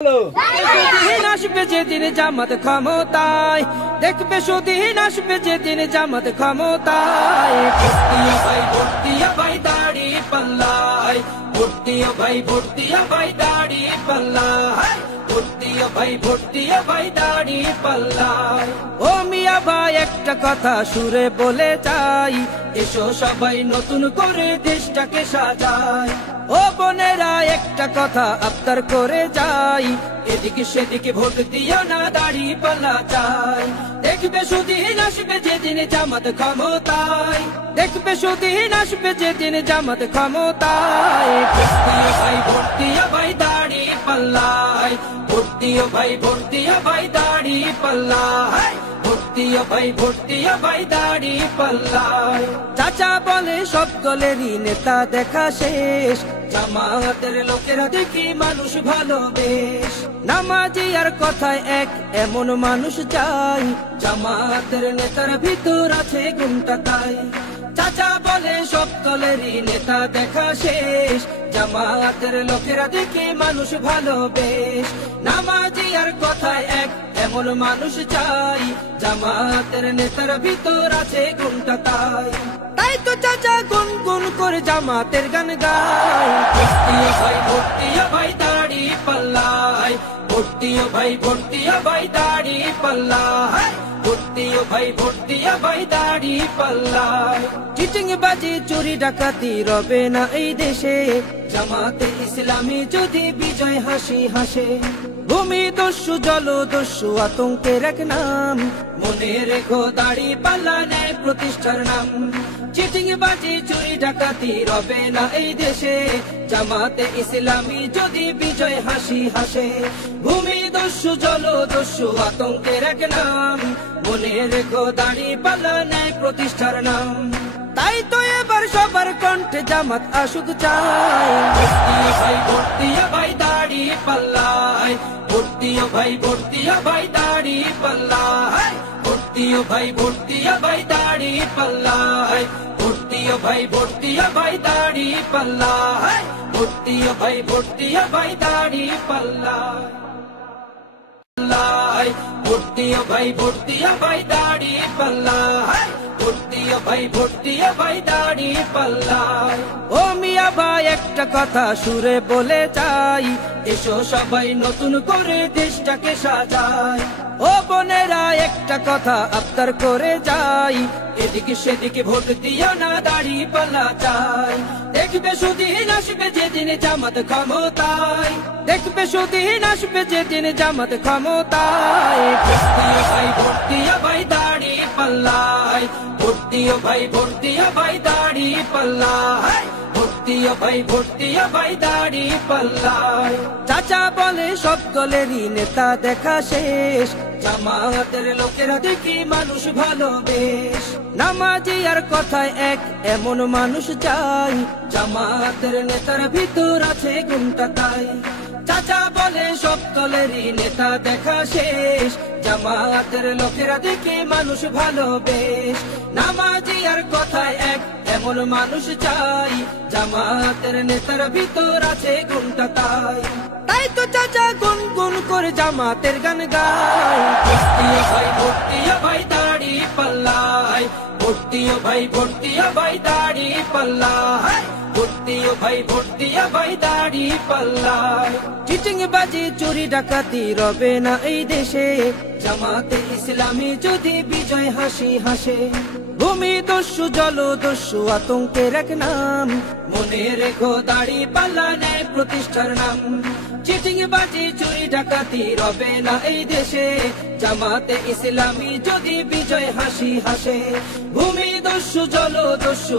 সুদিন আসবে যেদিন জামাত ক্ষমতায়, দেখবে সুদিন আসবে যেদিন জামাত ক্ষমতায়। ভর্তিয়া ভাই ভর্তিয়া ভাই দাড়ি পাল্লায়, ভর্তিয়া ভাই ভর্তিয়া ভাই দাড়ি পাল্লায়, ভর্তিয়া ভাই ভর্তিয়া ভাই দাড়ি পাল্লায়। ও মিয়া ভাই একটা কথা সুরে বলে যাই, এসো সবাই নতুন করে দেশটাকে সাজাই। ও বোনেরা একটা কথা আবদার করে যাই, এদিকে সেদিকে ভোট দিও না, দাড়ি পাল্লা চাই। দেখবে সুদিন আসবে যেদিন জামাত ক্ষমতায়, দেখবে সুদিন আসবে যেদিন জামাত ক্ষমতায়। ভর্তিয়া ভাই ভর্তিয়া ভাই দাড়ি পাল্লায়, ভর্তিয়া ভাই ভর্তিয়া ভাই দাড়ি পাল্লায়, ভর্তিয়া ভাই ভর্তিয়া ভাই দাড়ি পাল্লায়। চাচা বলে সব দলেরই নেতা দেখা শেষ, জামাতের লোকেরা দেখি মানুষ ভালো বেশ। নামাজি আর কথায় এক এমন মানুষ চাই, জামাতের নেতার ভিতর আছে গুণটা তাই। চাচা বলে সব দলেরই নেতা দেখা শেষ, জামাতের লোকেরা দেখি মানুষ ভালো বেশ। নামাজি আর কথায় এক এমন মানুষ চাই, জামাতের নেতার ভিতর আছে গুণটা তাই। তাই তো চাচা গুন গুন করে জামাতের গান গায়। ভর্তিয়া ভাই ভর্তিয়া ভাই দাড়ি পাল্লায়, ভর্তিয়া ভাই ভর্তিয়া ভাই দাড়ি পাল্লায়, ভর্তিয়া ভাই ভর্তিয়া ভাই দাড়ি পাল্লায়। চিটিং বাজি চুরি ডাকাতি রবে না এই দেশে, জামাতে ইসলামী যদি বিজয় হাসি হাসে। ভূমি দস্যু জল দস্যু আতঙ্কের এক নাম, মনে রেখো দাড়ি পাল্লা ন্যায় প্রতিষ্ঠার নাম। চিটিং বাজি চুরি ডাকাতি রবে না এই দেশে, জামাতে ইসলামী যদি বিজয় হাসি হাসে। ভূমি দস্যু জল দস্যু আতঙ্কের এক নাম, মনে রেখো দাড়ি পাল্লা ন্যায় প্রতিষ্ঠার নাম। তাই তো এবার সবার কণ্ঠে জামাত আসুক চাই। ভর্তিয়া ভাই ভর্তিয়া ভাই দাড়ি পাল্লায়, ভর্তিয়া ভাই ভর্তিয়া ভাই দাড়ি পাল্লায়, ভর্তিয়া ভাই ভর্তিয়া ভাই দাড়ি পাল্লায়, ভর্তিয়া ভাই ভর্তিয়া ভাই দাড়ি পাল্লায়, ভর্তিয়া ভাই ভর্তিয়া ভাই দাড়ি পাল্লায়, ভর্তিয়া ভাই ভর্তিয়া ভাই দাড়ি পাল্লায়, ভর্তিয়া ভাই ভর্তিয়া ভাই দাড়ি পাল্লায়। ও মিয়া ভাই একটা কথা সুরে বলে যাই, এসো সবাই নতুন করে দেশটাকে সাজাই। ও বোনেরা একটা কথা আবদার করে যাই, এদিকে সেদিকে ভোট দিও না, দাড়ি পাল্লা চাই। দেখবে সুদিন আসবে যেদিন জামাত ক্ষমতায়, দেখবে সুদিন আসবে যেদিন জামাত ক্ষমতায়। ভর্তিয়া ভাই ভর্তিয়া ভাই দাড়ি পাল্লায়, ভর্তিয়া ভাই ভর্তিয়া ভাই দাড়ি পাল্লায়, ভর্তিয়া ভাই ভর্তিয়া ভাই দাড়ি পাল্লায়। চাচা বলে সব দলেরই নেতা দেখা শেষ, জামাতের লোকেরা দেখি মানুষ ভালো বেশ। নামাজি আর কথায় এক এমন মানুষ চাই, জামাতের নেতার ভিতর আছে গুণটা তাই। চাচা বলে সব দলেরই নেতা দেখা শেষ, জামাতের লোকেরা দেখি মানুষ ভালো বেশ। নামাজি আর কথায় এক এমন মানুষ চাই, জামাতের নেতার ভিতর আছে গুণটা তাই। তাই তো চাচা গুন গুন করে জামাতের গান গায়। ভর্তিয়া ভাই ভর্তিয়া ভাই দাড়ি পাল্লায়, ভর্তিয়া ভাই ভর্তিয়া ভাই দাড়ি পাল্লায়, ভর্তিয়া ভাই ভর্তিয়া ভাই দাড়ি পাল্লায়। চিটিং বাজি চুরি ডাকাতি রবে না এই দেশে, জামাতে ইসলামী যদি বিজয় হাসি হাসে। ভূমি দস্যু জল দস্যু আতঙ্কের এক নাম, মনে রেখো দাড়ি পাল্লা ন্যায় প্রতিষ্ঠার নাম। চিটিং বাজি চুরি ডাকাতি রবে না এই দেশে, জামাতে ইসলামী যদি বিজয় হাসি হাসে। ভূমি দস্যু জল দস্যু